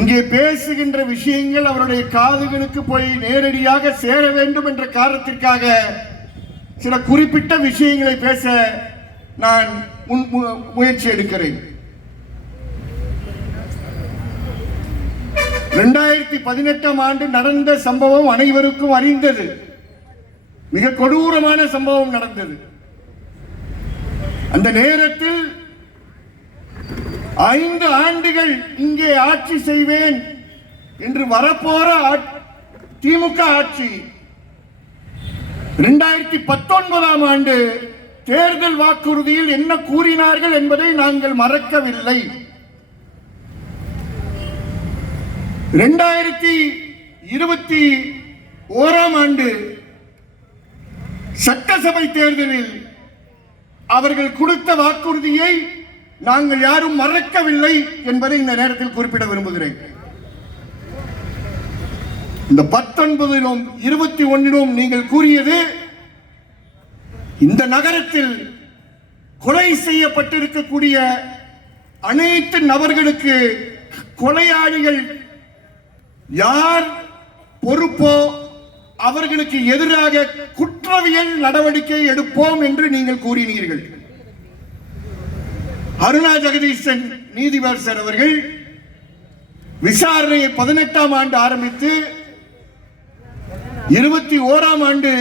இங்கே பேசுகின்ற விஷயங்கள் அவருடைய காதுகளுக்கு போய் நேரடியாக சேர வேண்டும் என்ற காரணத்திற்காக சில குறிப்பிட்ட விஷயங்களை பேச நான் முயற்சி எடுக்கிறேன். 2018 ஆண்டு நடந்த சம்பவம் அனைவருக்கும் அறிந்தது. மிக கொடூரமான சம்பவம் நடந்தது. அந்த நேரத்தில் 5 ஆண்டுகள் இங்கே ஆட்சி செய்வேன் என்று வரப்போற திமுக ஆட்சி 2019 ஆண்டு தேர்தல் வாக்குறுதியில் என்ன கூறினார்கள் என்பதை நாங்கள் மறக்கவில்லை. 2021 ஆண்டு சட்டசபை தேர்தலில் அவர்கள் கொடுத்த வாக்குறுதியை நாங்கள் யாரும் மறக்கவில்லை என்பதை இந்த நேரத்தில் குறிப்பிட விரும்புகிறேன். இந்த 19 21 நீங்கள் கூறியது இந்த நகரத்தில் கொலை செய்யப்பட்டிருக்கக்கூடிய அனைத்து நபர்களுக்கு கொலையாளிகள் யார் பொறுப்போ அவர்களுக்கு எதிராக குற்றவியல் நடவடிக்கை எடுப்போம் என்று நீங்கள் கூறினீர்கள். அருணா ஜெகதீசன் நீதிபதி அவர்கள் விசாரணையை 18 ஆண்டு ஆரம்பித்து 21 ஆண்டு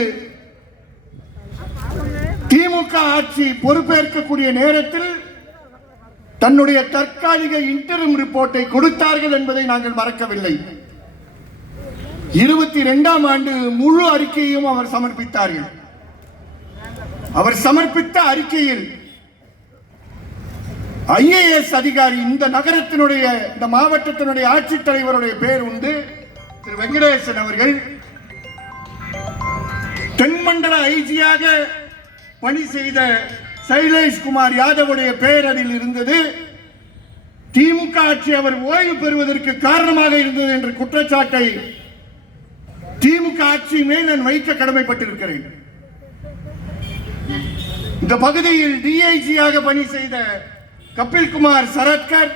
திமுக ஆட்சி பொறுப்பேற்கக்கூடிய நேரத்தில் தன்னுடைய தற்காலிக இன்டரிம் ரிப்போர்ட்டை கொடுத்தார்கள் என்பதை நாங்கள் மறக்கவில்லை. 22 ஆண்டு முழு அறிக்கையையும் அவர் சமர்ப்பித்தார்கள். அவர் சமர்ப்பித்த அறிக்கையில் IAS அதிகாரி இந்த நகரத்தினுடைய இந்த மாவட்டத்தினுடைய ஆட்சித்தலைவருடைய பெயர் உண்டு, திரு வெங்கடேசன் அவர்கள் தென்மண்டல ஐஜியாக பணி செய்த சைலேஷ் குமார் யாதவுடைய பெயர் அதில் இருந்தது. திமுக ஆட்சி அவர் ஓய்வு பெறுவதற்கு காரணமாக இருந்தது என்ற குற்றச்சாட்டை திமுக ஆட்சி மேல் நான் வைக்க கடமைப்பட்டிருக்கிறேன். இந்த பகுதியில் டிஐஜியாக பணி செய்த கபில்குமார் சரத்கர்,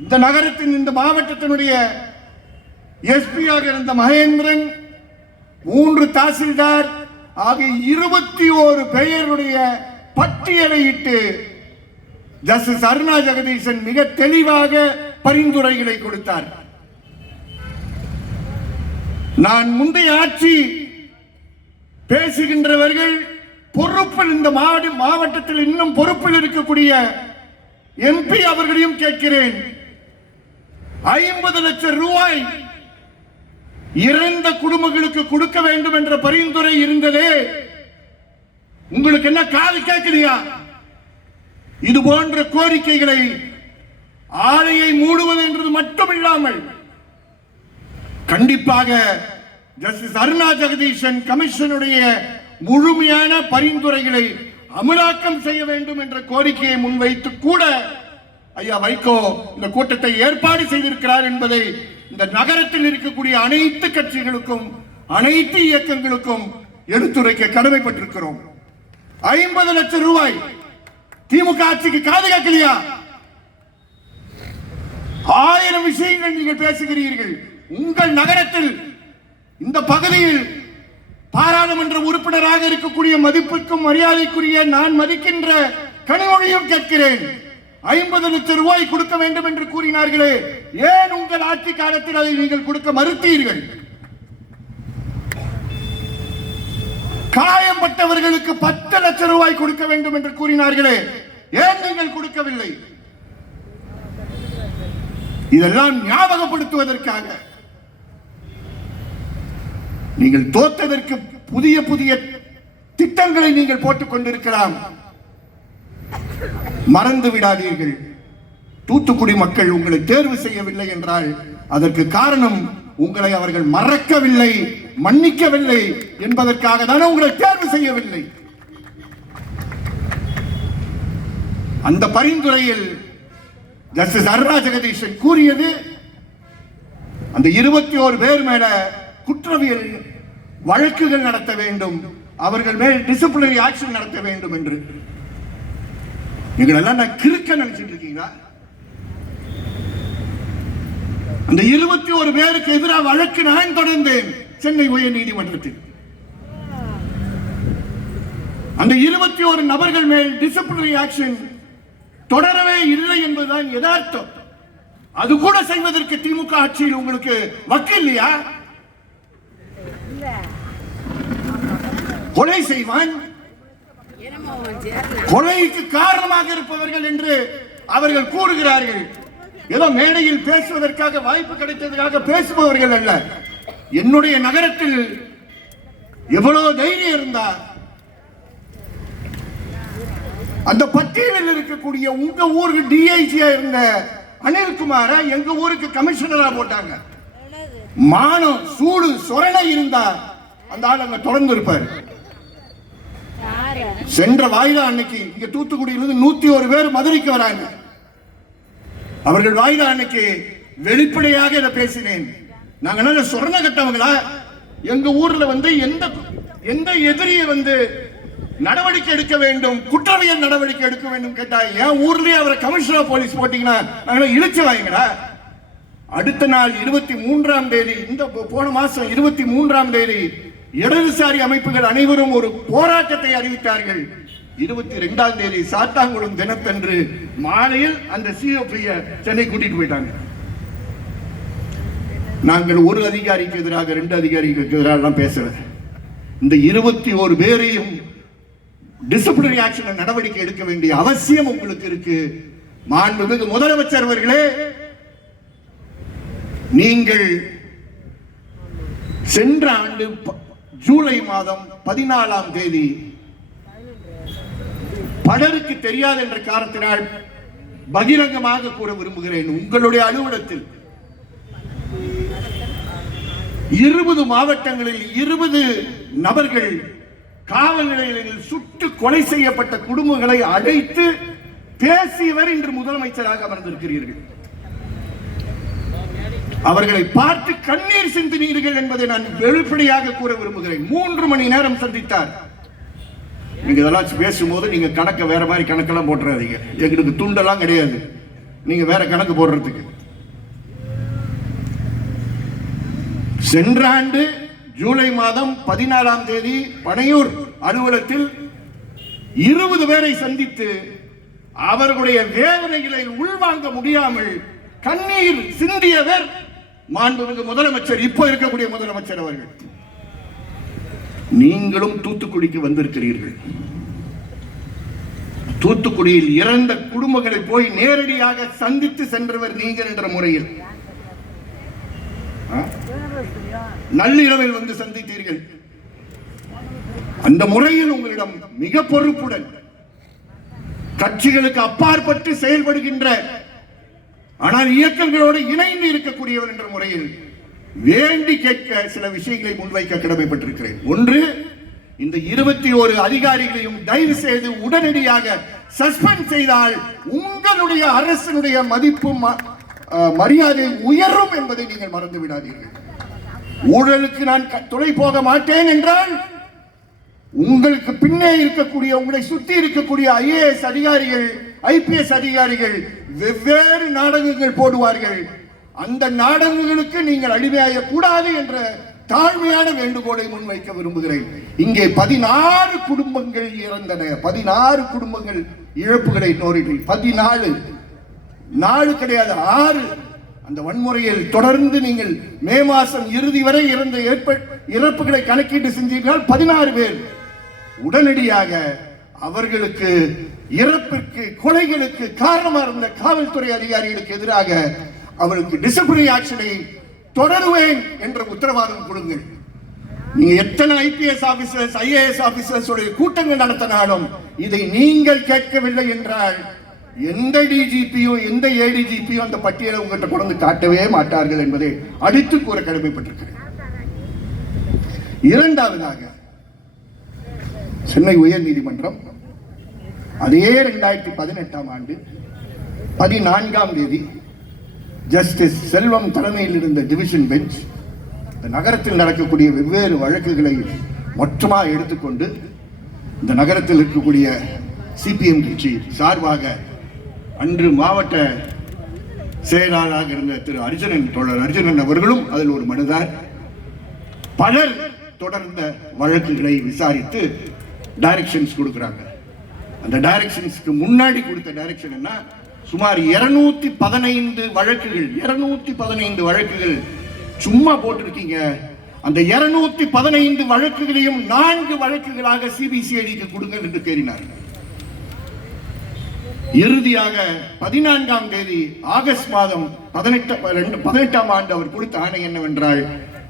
இந்த நகரத்தின் இந்த மாவட்டத்தினுடைய எஸ்பியாக இருந்த மகேந்திரன், 3 தாசில்தார் ஆகிய 21 பெயருடைய பட்டியலை இட்டு ஜஸ்டிஸ் அருணா ஜெகதீசன் மிக தெளிவாக பரிந்துரைகளை கொடுத்தார். நான் முந்தைய ஆட்சி பேசுகின்றவர்கள் பொறுப்பில் இந்த மாவட்டத்தில் இன்னும் பொறுப்பில் இருக்கக்கூடிய MP அவர்களையும் கேட்கிறேன். 50 லட்சம் ரூபாய் இறந்த குடும்பங்களுக்கு கொடுக்க வேண்டும் என்ற பரிந்துரை இருந்ததே, உங்களுக்கு என்ன காது கேட்கலையா? இது போன்ற கோரிக்கைகளை ஆலையை மூடுவது என்றது மட்டுமில்லாமல் கண்டிப்பாக ஜஸ்டிஸ் அருணா ஜெகதீசன் கமிஷனுடைய முழுமையான பரிந்துரைகளை அமலாக்கம் செய்ய வேண்டும் என்ற கோரிக்கையை முன்வைத்து கூட ஐயா வைகோ இந்த கூட்டத்தை ஏற்பாடு செய்திருக்கிறார் என்பதை இந்த நகரத்தில் இருக்கக்கூடிய அனைத்து கட்சிகளுக்கும் அனைத்து இயக்கங்களுக்கும் எடுத்துரைக்க கடமைப்பட்டிருக்கிறோம். 50 லட்சம் ரூபாய் திமுக ஆட்சிக்கு காது கேட்கலையா? 1000 விஷயங்கள் நீங்கள் பேசுகிறீர்கள். உங்கள் நகரத்தில் இந்த பகுதியில் பாராளுமன்ற உறுப்பினராக இருக்கக்கூடிய மதிப்புக்கும் மரியாதைக்குரிய நான் மதிக்கின்ற கனிமொழியும் கேட்கிறேன். 50 லட்சம் ரூபாய் கொடுக்க வேண்டும் என்று கூறினார்களே, ஏன் உங்கள் ஆட்சி காலத்தில் அதை நீங்கள் கொடுக்க மறுத்தீர்கள்? காயம்பட்டவர்களுக்கு 10 லட்சம் ரூபாய் கொடுக்க வேண்டும் என்று கூறினார்களே, ஏன் நீங்கள் கொடுக்கவில்லை? இதெல்லாம் ஞாபகப்படுத்துவதற்காக நீங்கள் தோற்றதற்கு புதிய புதிய திட்டங்களை நீங்கள் போட்டுக் கொண்டிருக்கலாம். மறந்து விடாதீர்கள், தூத்துக்குடி மக்கள் உங்களை தேர்வு செய்யவில்லை என்றால் அதற்கு காரணம் உங்களை அவர்கள் மறக்கவில்லை, மன்னிக்கவில்லை என்பதற்காக தானே உங்களை தேர்வு செய்யவில்லை. அந்த பரிந்துரையில் ஜஸ்டிஸ் அருணா ஜெகதீசன் கூறியது அந்த 21 பேர் மேல குற்றவியல் வழக்குகள் நடத்த வேண்டும், அவர்கள் மேல் டிசிப்ளினரி ஆக்ஷன் நடத்த வேண்டும் என்று. நீங்கள் எல்லாம் நான் கிறுக்க நினைச்சிட்டு இருக்கீங்களா? அந்த 21 பேருக்கு எதிராக வழக்கு நான் தொடர்ந்தேன் சென்னை உயர் நீதிமன்றத்தில். அந்த 21 நபர்கள் மேல் டிசிப்ளினரி ஆக்ஷன் தொடரவே இல்லை என்பதுதான் யதார்த்தம். அது கூட செய்வதற்கு திமுக ஆட்சியில் உங்களுக்கு வக்கு இல்லையா? கொலை செய்வான், கொலைக்கு காரணமாக இருப்பவர்கள் என்று அவர்கள் கூறுகிறார்கள். ஏதோ மேடையில் பேசுவதற்காக வாய்ப்பு கிடைத்ததற்காக பேசுபவர்கள் அல்ல. என்னுடைய நகரத்தில் எவ்வளவு தைரியம் இருந்தா அந்த பட்டியலில் இருக்கக்கூடிய உங்க ஊருக்கு டிஐஜியா இருந்த அனில்குமார எங்க ஊருக்கு கமிஷனரா போட்டாங்க. மானம் சூடு சொரணை இருந்தா அந்த ஆள் அங்க தொடர்ந்து இருப்பார். சென்ற வாயிலா அன்னைக்கு இங்க தூத்துக்குடியிலிருந்து 101 பேர் மதுரைக்கு வராங்க. அவர்கள் வாயிலா அன்னைக்கு வெளிப்படையாக இதை பேசினேன். நாங்க நல்ல சொரண கட்டவங்களா? எங்க ஊர்ல வந்து எந்த எதிரியை வந்து நடவடிக்கை எடுக்க வேண்டும், குற்றவியல் நடவடிக்கை எடுக்க வேண்டும் கேட்டா என் ஊர்லயே அவரை கமிஷனர் போலீஸ் போட்டீங்கன்னா நாங்க இழுச்சு வாங்கடா. அடுத்த நாள் 23ஆம் தேதி, இந்த போன மாசம் 23ஆம் தேதி இடதுசாரி அமைப்புகள் அனைவரும் ஒரு போராட்டத்தை அறிவித்தார்கள். 22ஆம் தேதி சாத்தாங்குளம் தினத்தன்று மாலையில் அந்த சிஓபிய சென்னை கூட்டிட்டு போயிட்டாங்க. நாங்கள் ஒரு அதிகாரிக்கு எதிராக 2 அதிகாரிகளுக்கு எதிராக பேசல. இந்த 21 பேரையும் டிசிப்ளினரி ஆக்ஷன் நடவடிக்கை எடுக்க வேண்டிய அவசியம் உங்களுக்கு இருக்கு. மாண்புமிகு முதலமைச்சர் அவர்களே, நீங்கள் சென்ற ஆண்டு ஜூலை மாதம் 14ஆம் தேதி பலருக்கு தெரியாது என்ற காரணத்தினால் பகிரங்கமாக கூற விரும்புகிறேன். உங்களுடைய அலுவலகத்தில் 20 மாவட்டங்களில் 20 நபர்கள் காவல் நிலையங்களில் சுட்டு கொலை செய்யப்பட்ட குடும்பங்களை அழைத்து பேசியவர் இன்று முதலமைச்சராக அமர்ந்திருக்கிறீர்கள். அவர்களை பார்த்து கண்ணீர் சிந்தினீர்கள் என்பதை நான் வெளிப்படையாக கூற விரும்புகிறேன். 3 மணி நேரம் சந்தித்தார். நீங்க இதெல்லாம் பேசும்போது நீங்க கணக்க வேற மாதிரி கணக்கெல்லாம் போட்டுறாதீங்க. எங்களுக்கு துண்டெல்லாம் கிடையாது நீங்க வேற கணக்கு போடுறதுக்கு. சென்ற ஆண்டு ஜூலை மாதம் 14ஆம் தேதி பனையூர் அலுவலகத்தில் 20 பேரை சந்தித்து அவர்களுடைய வேதனைகளை உள்வாங்க முடியாமல் கண்ணீர் சிந்தியவர் மாண்புமிகு முதலமைச்சர், இப்போ இருக்கக்கூடிய முதலமைச்சர் அவர்கள். நீங்களும் தூத்துக்குடிக்கு வந்திருக்கிறீர்கள். தூத்துக்குடியில் இறந்த குடும்பங்களை போய் நேரடியாக சந்தித்து சென்றவர் நீங்கள் என்ற முறையில் நள்ளிரவில் வந்து சந்தித்தீர்கள். அந்த முறையில் உங்களிடம் மிக பொறுப்புடன் கட்சிகளுக்கு அப்பாற்பட்டு செயல்படுகின்ற ஆனால் இயக்கங்களோடு இணைந்து இருக்கக்கூடியவர் என்ற முறையில் வேண்டி கேட்க சில விஷயங்களை முன்வைக்க கடமைப்பட்டிருக்கிறேன். ஒன்று, இந்த 21 அதிகாரிகளையும் தயவு செய்து உடனடியாக சஸ்பெண்ட் செய்தால் உங்களுடைய அரசினுடைய மதிப்பு மரியாதை உயரும் என்பதை நீங்கள் மறந்து விடாதீர்கள். ஊழலுக்கு நான் துணை போக மாட்டேன் என்றால் உங்களுக்கு பின்னே இருக்கக்கூடிய, உங்களை சுற்றி இருக்கக்கூடிய ஐஏஎஸ் அதிகாரிகள், ஐபிஎஸ் அதிகாரிகள் வெவ்வேறு நாடகங்கள் போடுவார்கள். அந்த நாடகங்களுக்கு நீங்கள் அடிமையாக கூடாது என்ற தாழ்மையான வேண்டுகோளை முன்வைக்க விரும்புகிறேன். இங்கே 16 குடும்பங்கள் இறந்தன. 16 குடும்பங்கள் இழப்புகளை நோரிகள். 14 நாலு கிடையாது 6. அந்த வன்முறையில் தொடர்ந்து நீங்கள் மே மாதம் இறுதி வரை இருந்த இறப்புகளை கணக்கீட்டு செஞ்சீர்கள். 16 பேர். உடனடியாக அவர்களுக்கு இறப்பிற்கு, கொலைகளுக்கு காரணமாக இருந்த காவல்துறை அதிகாரிகளுக்கு எதிராக அவர்களுக்கு டிசிப்ளினரி ஆக்ஷனை தொடருவேன் என்ற உத்தரவாதம் கொடுங்கள். நீங்க எத்தனை ஐபிஎஸ் ஆபீசர்ஸ், ஐஏஎஸ் ஆபீசர்ஸ் கூட்டங்கள் நடத்தினாலும் இதை நீங்கள் கேட்கவில்லை என்றால் எந்த டிஜிபியோ எந்த ஏடிஜிபியோ அந்த பட்டியலை உங்கள்கிட்ட கொண்டு காட்டவே மாட்டார்கள் என்பதை அடித்து கூற கடமைப்பட்டிருக்கிறேன். இரண்டாவதாக, சென்னை உயர் நீதிமன்றம் அதே 2018ஆம் ஆண்டு 14ஆம் தேதி ஜஸ்டிஸ் செல்வம் தலைமையில் இருந்த டிவிஷன் பெஞ்ச் இந்த நகரத்தில் நடக்கக்கூடிய வெவ்வேறு வழக்குகளை மொத்தமாக எடுத்துக்கொண்டு இந்த நகரத்தில் இருக்கக்கூடிய சிபிஎம் கட்சி சார்பாக அன்று மாவட்ட செயலாளராக இருந்த திரு அர்ஜுனன், தோழர் அர்ஜுனன் அவர்களும் அதில் ஒரு மனுதார். பலர் தொடர்ந்த வழக்குகளை விசாரித்து டைரக்ஷன்ஸ் கொடுக்கிறாங்க. அந்த டைரக்ஷன்ஸ்க்கு முன்னாடி கொடுத்த டைரக்ஷன் என்ன, சுமார் 215 வழக்குகள் 215 வழக்குகள் சும்மா போட்டிருக்கீங்க. அந்த 215 வழக்குகளையும் 4 வழக்குகளாக சிபிசிஐடிக்கு கொடுங்கள் என்று கேறினார். இறுதியாக 14ஆம் தேதி ஆகஸ்ட் மாதம் 18ஆம் ஆண்டு அவர் கொடுத்த ஆணை என்னவென்றால்,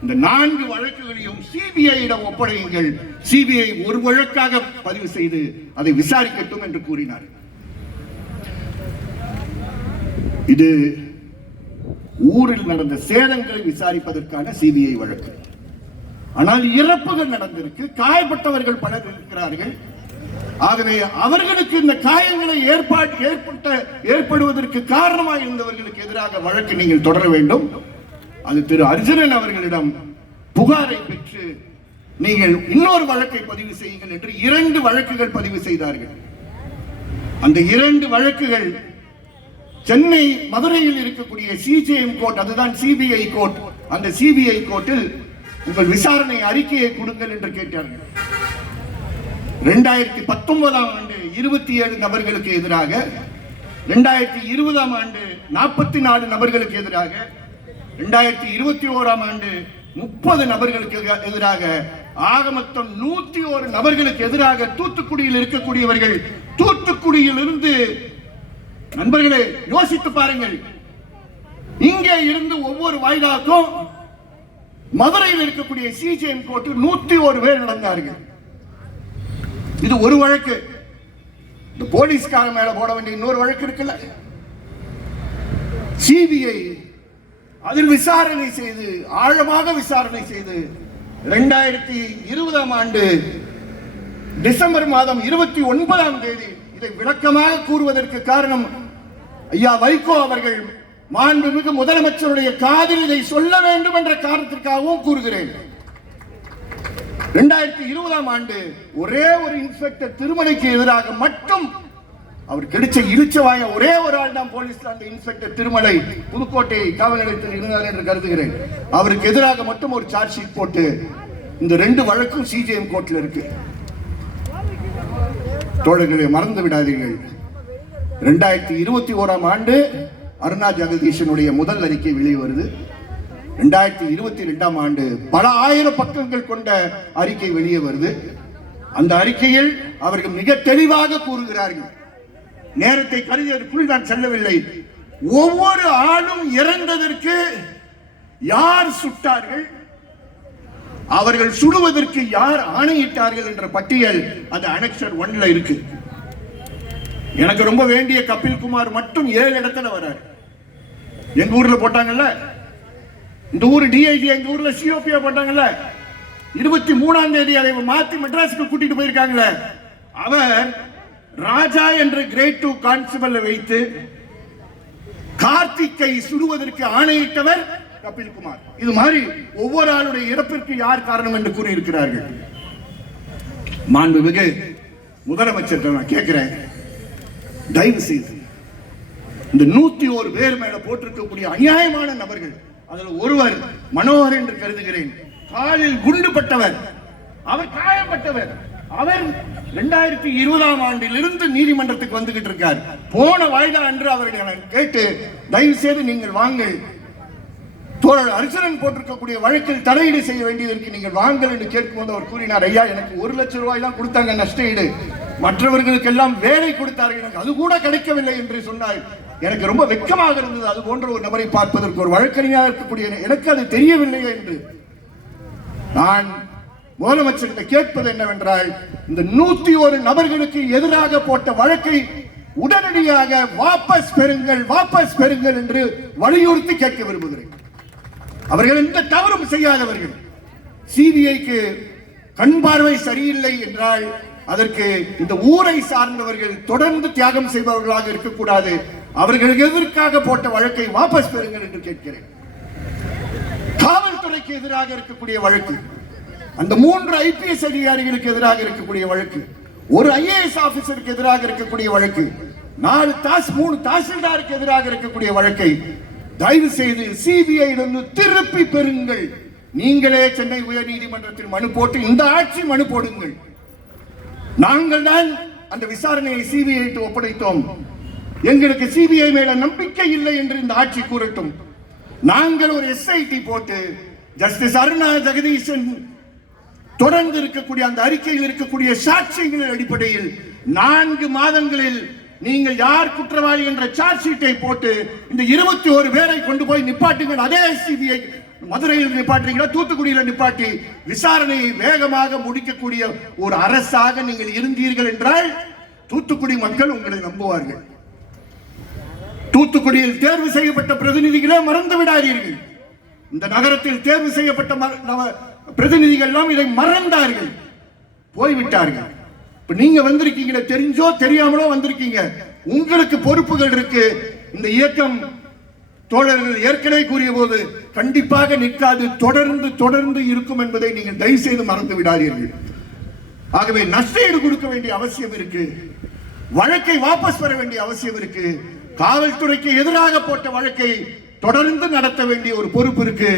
இந்த 4 வழக்குகளையும் சிபிஐயிடம் ஒப்படையுங்கள், சிபிஐ ஒரு வழக்காக பதிவு செய்து அதை விசாரிக்கட்டும் என்று கூறினார். இது ஊரில் நடந்த சேதங்களை விசாரிப்பதற்கான சிபிஐ வழக்கு. ஆனால் இறப்புகள் நடந்திருக்கு, காயப்பட்டவர்கள் பலர் இருக்கிறார்கள். ஆகவே அவர்களுக்கு இந்த காயங்களை ஏற்படுவதற்கு காரணமாக இருந்தவர்களுக்கு எதிராக வழக்கு நீங்கள் தொடர வேண்டும். அது திரு அர்ஜுனன் அவர்களிடம் புகாரை பெற்று நீங்கள் இன்னொரு வழக்கை பதிவு செய்யுங்கள் என்று 2 வழக்குகள் பதிவு செய்தார்கள். அந்த 2 வழக்குகள் சென்னை மதுரையில் இருக்கக்கூடிய சிஜிஎம் கோர்ட், அதுதான் சிபிஐ கோர்ட். அந்த சிபிஐ கோர்ட்டில் உங்கள் விசாரணை அறிக்கையை கொடுங்கள் என்று கேட்டார்கள். 2019ஆம் ஆண்டு 27 நபர்களுக்கு எதிராக, 2020ஆம் ஆண்டு 44 நபர்களுக்கு எதிராக, 2021ஆம் ஆண்டு 30 நபர்களுக்கு எதிராக, ஆக மொத்தம் 101 நபர்களுக்கு எதிராக தூத்துக்குடியில் இருக்கக்கூடியவர்கள். தூத்துக்குடியில் இருந்து நண்பர்களே யோசித்து பாருங்கள், இங்கே இருந்து ஒவ்வொரு வாய்தாக்கும் மதுரையில் இருக்கக்கூடிய சிஜிஎம் கோர்ட்டில் 101 பேர் நடந்தார்கள். இது ஒரு வழக்கு. இந்த போலீஸ்கார மேல போட வேண்டிய இன்னொரு வழக்கு இருக்குல்ல, சிபிஐ அதில் விசாரணை செய்து, ஆழமாக விசாரணை செய்து 2020ஆம் ஆண்டு டிசம்பர் மாதம் 29ஆம் தேதி இதை விளக்கமாக கூறுவதற்கு காரணம், ஐயா வைகோ அவர்கள் மாண்புமிகு முதலமைச்சருடைய காதில் இதை சொல்ல வேண்டும் என்ற காரணத்திற்காகவும் கூறுகிறேன். 2020ஆம் ஆண்டு ஒரே ஒரு இன்ஸ்பெக்டர் திருமலைக்கு எதிராக மட்டும் அவர் கிடைச்ச இழுச்சவாய ஒரே ஒரு ஆள் தான் போலீஸ்ல, அந்த இன்ஸ்பெக்டர் திருமலை புதுக்கோட்டை காவல் நிலையத்தில் இருந்தார் என்று கருதுகிறேன். அவருக்கு எதிராக மட்டும் ஒரு சார்ஜ் ஷீட் போட்டு இந்த 2 வழக்கும் சிஜிஎம் கோர்ட்ல இருக்கு. தோழர்களை மறந்து விடாதீர்கள், 2021ஆம் ஆண்டு அருணா ஜெகதீஷனுடைய முதல் அறிக்கை வெளியே வருது. 2022ஆம் ஆண்டு பல ஆயிரம் பக்கங்கள் கொண்ட அறிக்கை வெளியே வருது. அந்த அறிக்கையில் அவர்கள் மிக தெளிவாக கூறுகிறார்கள், நேரத்தை கருதியதற்குள் நான் செல்லவில்லை, ஒவ்வொரு ஆளும் இறந்ததற்கு யார் சுட்டார்கள், அவர்கள் சுடுவதற்கு யார் ஆணையிட்டார்கள் என்ற பட்டியல் அந்த அனெக்சர் 1ல இருக்கு. எனக்கு ரொம்ப வேண்டிய கபில் குமார் மட்டும் 7 இடத்துல வராரு. எங்க ஊர்ல போட்டாங்கல்ல, இந்த ஊர் டிஐஜி எங்க ஊர்ல சிஓபியா போட்டாங்கல்ல, 23ஆம் தேதி அதை மாத்தி மெட்ராஸுக்கு கூட்டிட்டு போயிருக்காங்கல்ல, அவர் ராஜா என்ற கிரேட் 2 கான்ஸ்டபிள் வைத்து கார்த்திக்கை சுடுவதற்கு ஆணையிட்டவர் கபில் குமார். இது மாதிரி ஒவ்வொரு ஆளுடைய இறப்பிற்கு யார் காரணம் என்று கூறியிருக்கிறார்கள். மாண்புமிகு முதலமைச்சர் நான் கேட்கிறேன், தயவு செய்து இந்த 101 பேர் மேல போட்டிருக்கக்கூடிய அநியாயமான நபர்கள், அதில் ஒருவர் மனோகர் என்று கருதுகிறேன், காலில் குண்டு பட்டவர், அவர் காயப்பட்டவர், அவர் 2020ஆம் ஆண்டிலிருந்து நீதிமன்றத்துக்கு வந்துகிட்டு இருக்கார். போன வாய்தா அன்று அவர்களை கேட்டு தயவு செய்து நீங்கள் வாங்கள், தோழர் அர்ஜுனன் போட்டிருக்கக்கூடிய வழக்கில் தலையீடு செய்ய வேண்டியதற்கு நீங்கள் வாங்கள் என்று கேட்கும்போது அவர் கூறினார், ஐயா எனக்கு 1 லட்சம் ரூபாய் தான் கொடுத்தாங்க நஷ்டஈடு, மற்றவர்களுக்கெல்லாம் வேலை கொடுத்தார்கள், எனக்கு அது கூட கிடைக்கவில்லை என்று சொன்னார். எனக்கு ரொம்ப வெட்கமாக இருந்தது, அது போன்ற ஒரு நபரை பார்ப்பதற்கு, ஒரு வழக்கறிஞராக இருக்கக்கூடிய எனக்கு அது தெரியவில்லை என்று. நான் முதலமைச்சர்கிட்ட கேட்பது என்னவென்றால், இந்த 101 நபர்களுக்கு எதிராக போட்ட வழக்கை உடனடியாக வாபஸ் பெறுங்கள், வாபஸ் பெறுங்கள் என்று வலியுறுத்தி கேட்க விரும்புகிறேன். அவர்கள் எந்த தவறும் செய்யாதவர்கள். சிபிஐக்கு கண் பார்வை சரியில்லை என்றால் அதற்கு இந்த ஊரை சார்ந்தவர்கள் தொடர்ந்து தியாகம் செய்பவர்களாக இருக்கக்கூடாது. அவர்கள் எதற்காக போட்ட வழக்கை வாபஸ் பெறுங்கள் என்று கேட்கிறேன். காவல்துறைக்கு எதிராக இருக்கக்கூடிய வழக்கு, அந்த 3 ஐபிஎஸ் அதிகாரிகளுக்கு எதிராக இருக்கக்கூடிய வழக்கு, ஒரு ஐஏஎஸ் ஆபீசருக்கு எதிராக இருக்கக்கூடிய வழக்கு, 3 தாசில்தாருக்கு எதிராக இருக்கக்கூடிய வழக்கை தயவு செய்து சிபிஐ திருப்பி பெறுங்கள். நீங்களே சென்னை உயர்நீதிமன்றத்தில் மனு போட்டு இந்த ஆட்சி மனு போடுங்கள். நாங்கள் தான் அந்த விசாரணையை சிபிஐ ஒப்படைத்தோம். எங்களுக்கு சிபிஐ மேல நம்பிக்கை இல்லை என்று இந்த ஆட்சி கூறட்டும். நாங்கள் ஒரு எஸ்ஐடி போட்டு ஜஸ்டிஸ் அருணா ஜெகதீசன் தொடர்ந்து இருக்கக்கூடிய அந்த அறிக்கையில் இருக்கக்கூடிய சாட்சிகளின் அடிப்படையில் 4 மாதங்களில் நீங்கள் யார் குற்றவாளி என்ற சார்ஜ் ஷீட்டை போட்டு இந்த 21 பேரை கொண்டு போய் நிப்பாட்டுங்கள். அதே சிபிஐ மதுரையில் நிப்பாட்டுறீங்களா, தூத்துக்குடியில் நிப்பாட்டி விசாரணையை வேகமாக முடிக்கக்கூடிய ஒரு அரசாக நீங்கள் இருந்தீர்கள் என்றால் தூத்துக்குடி மக்கள் உங்களை நம்புவார்கள். தூத்துக்குடியில் தேர்வு செய்யப்பட்ட பிரதிநிதிகளே மறந்து விடாதீர்கள். இந்த நகரத்தில் தேர்வு செய்யப்பட்ட பிரதிநிதிகள் எல்லாம் இதை மறந்தார்கள், போய்விட்டார்கள். இப்ப நீங்க வந்திருக்கீங்க, தெரிஞ்சோ தெரியாமலோ வந்திருக்கீங்க. உங்களுக்கு பொறுப்புகள் இருக்கு. இந்த இயக்கம் தோழர்கள் ஏற்கனவே கூறிய போது கண்டிப்பாக நிற்காது, தொடர்ந்து இருக்கும் என்பதை நீங்கள் தயவு செய்து மறந்து விடாதீர்கள். ஆகவே நஷ்டஈடு கொடுக்க வேண்டிய அவசியம் இருக்கு. வழக்கை வாபஸ் பெற வேண்டிய அவசியம் இருக்கு. காவல்துறைக்கு எதிராக போட்ட வழக்கை தொடர்ந்து நடத்த வேண்டிய ஒரு பொறுப்பு இருக்கு.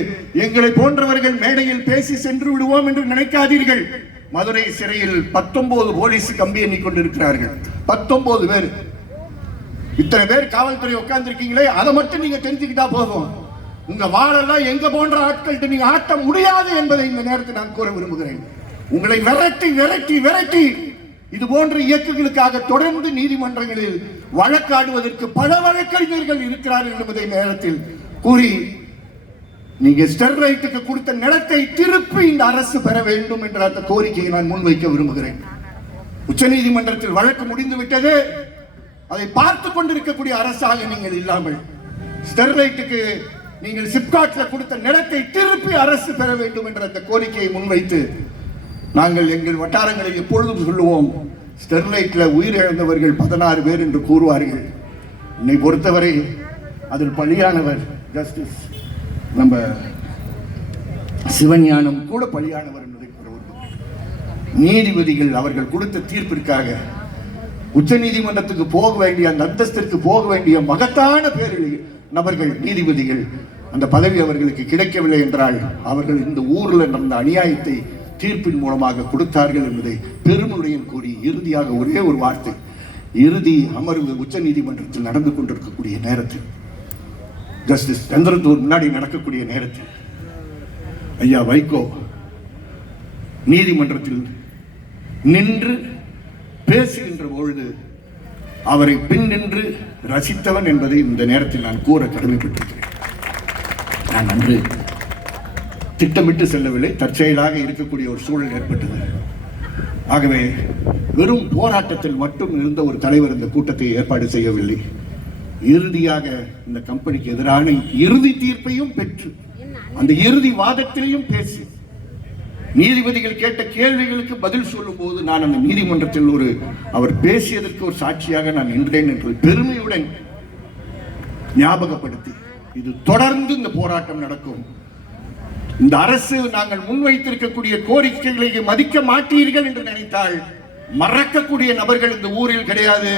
எங்களை போன்றவர்கள் மேடையில் பேசி சென்று விடுவோம் என்று நினைக்காதீர்கள். மதுரை சிறையில் 19 போலீஸ் கம்பி எண்ணி கொண்டிருக்கிறார்கள். 19 பேர். இத்தனை பேர் காவல்துறை உட்கார்ந்துருக்கீங்களே, அதை மட்டும் நீங்க தெரிஞ்சுக்கிட்டா போதும். உங்க வாழெல்லாம் எங்க போன்ற ஆட்கள்கிட்ட நீங்க ஆட்ட முடியாது என்பதை இந்த நேரத்தில் நான் கூற விரும்புகிறேன். உங்களை விரட்டி இது போன்ற இயக்கங்களுக்காக தொடர்ந்து நீதிமன்றங்களில் வழக்காடுவதற்கு பல வழக்கறிஞர்கள் இருக்கிறார்கள் என்பதை நேரத்தில் கூறி, நீங்க ஸ்டெர்லைட்டுக்கு கொடுத்த நிலத்தை திருப்பி இந்த அரசு பெற வேண்டும் என்ற அந்த கோரிக்கையை நான் முன்வைக்க விரும்புகிறேன். உச்சநீதிமன்றத்தில் வழக்கு முடிந்து விட்டது. அதை பார்த்து கொண்டிருக்கக்கூடிய அரசாக நீங்கள் இல்லாமல் ஸ்டெர்லைட்டுக்கு நீங்கள் சிப்காட்ல கொடுத்த நிலத்தை திருப்பி அரசு பெற வேண்டும் என்ற அந்த கோரிக்கையை முன்வைத்து நாங்கள் எங்கள் வட்டாரங்களில் எப்பொழுதும் சொல்லுவோம், ஸ்டெர்லைட்ல உயிரிழந்தவர்கள் 16 பேர் என்று கூறுவார்கள். என்னை பொறுத்தவரை அதில் பலியானவர் ஜஸ்டிஸ் நம்ம சிவஞானம் கூட பலியானவர் என்பதை நீதிபதிகள் அவர்கள் கொடுத்த தீர்ப்பிற்காக உச்ச நீதிமன்றத்துக்கு போக வேண்டிய அந்த அந்தஸ்திற்கு போக வேண்டிய மகத்தான பேரில் நபர்கள் நீதிபதிகள் அந்த பதவி அவர்களுக்கு கிடைக்கவில்லை என்றால் அவர்கள் இந்த ஊரில் நடந்த அநியாயத்தை தீர்ப்பின் மூலமாக கொடுத்தார்கள் என்பதை பெருமையுடன் கூறி இறுதியாக ஒரே ஒரு வார்த்தை, இறுதி அமர்வு உச்ச நீதிமன்றத்தில் நடந்து கொண்டிருக்கக்கூடிய நேரத்தில், ஜஸ்டிஸ் சந்திரசூட் முன்னாடி நடக்கக்கூடிய நேரத்தில் ஐயா வைகோ நீதிமன்றத்தில் நின்று பேசுகின்ற பொழுது அவரை பின் நின்று ரசித்தவன் என்பதை இந்த நேரத்தில் நான் கூற கடமைப்பட்டிருக்கிறேன். நான் அன்று திட்டமிட்டு செல்லவில்லை, தற்செயலாக இருக்கக்கூடிய ஒரு சூழல் ஏற்பட்டது. ஆகவே வெறும் போராட்டத்தில் மட்டும் இருந்த ஒரு தலைவர் இந்த கூட்டத்தை ஏற்பாடு செய்யவில்லை. இறுதியாக இந்த கம்பெனிக்கு எதிரான இறுதி தீர்ப்பையும் பெற்று அந்த இறுதி வாதத்திலையும் பேசி நீதிபதிகள் கேட்ட கேள்விகளுக்கு பதில் சொல்லும் போது நான் அந்த நீதிமன்றத்தில் அவர் பேசியதற்கு ஒரு சாட்சியாக நான் நின்றேன் என்று பெருமையுடன் ஞாபகப்படுத்தி, இது தொடர்ந்து இந்த போராட்டம் நடக்கும். இந்த அரசு நாங்கள் முன்வைத்திருக்கக்கூடிய கோரிக்கைகளை மதிக்க மாட்டீர்கள் என்று நினைத்தால் மறக்கக்கூடிய நபர்கள் இந்த ஊரில் கிடையாது,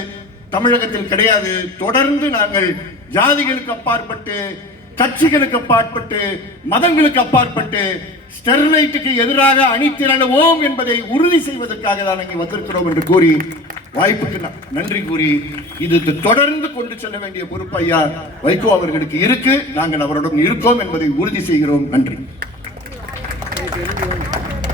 தமிழகத்தில் கிடையாது. தொடர்ந்து நாங்கள் ஜாதிகளுக்கு அப்பாற்பட்டு, கட்சிகளுக்கு அப்பாற்பட்டு, மதங்களுக்கு அப்பாற்பட்டு ஸ்டெர்லைட்டுக்கு எதிராக அணிதிரளுவோம் என்பதை உறுதி செய்வதற்காக தான் இங்கே வந்திருக்கிறோம் என்று கூறி வாய்ப்புக்கு நன்றி கூறி, இது தொடர்ந்து கொண்டு செல்ல வேண்டிய பொறுப்பு ஐயா வைகோ அவர்களுக்கு இருக்கு. நாங்கள் அவருடன் இருக்கோம் என்பதை உறுதி செய்கிறோம். நன்றி.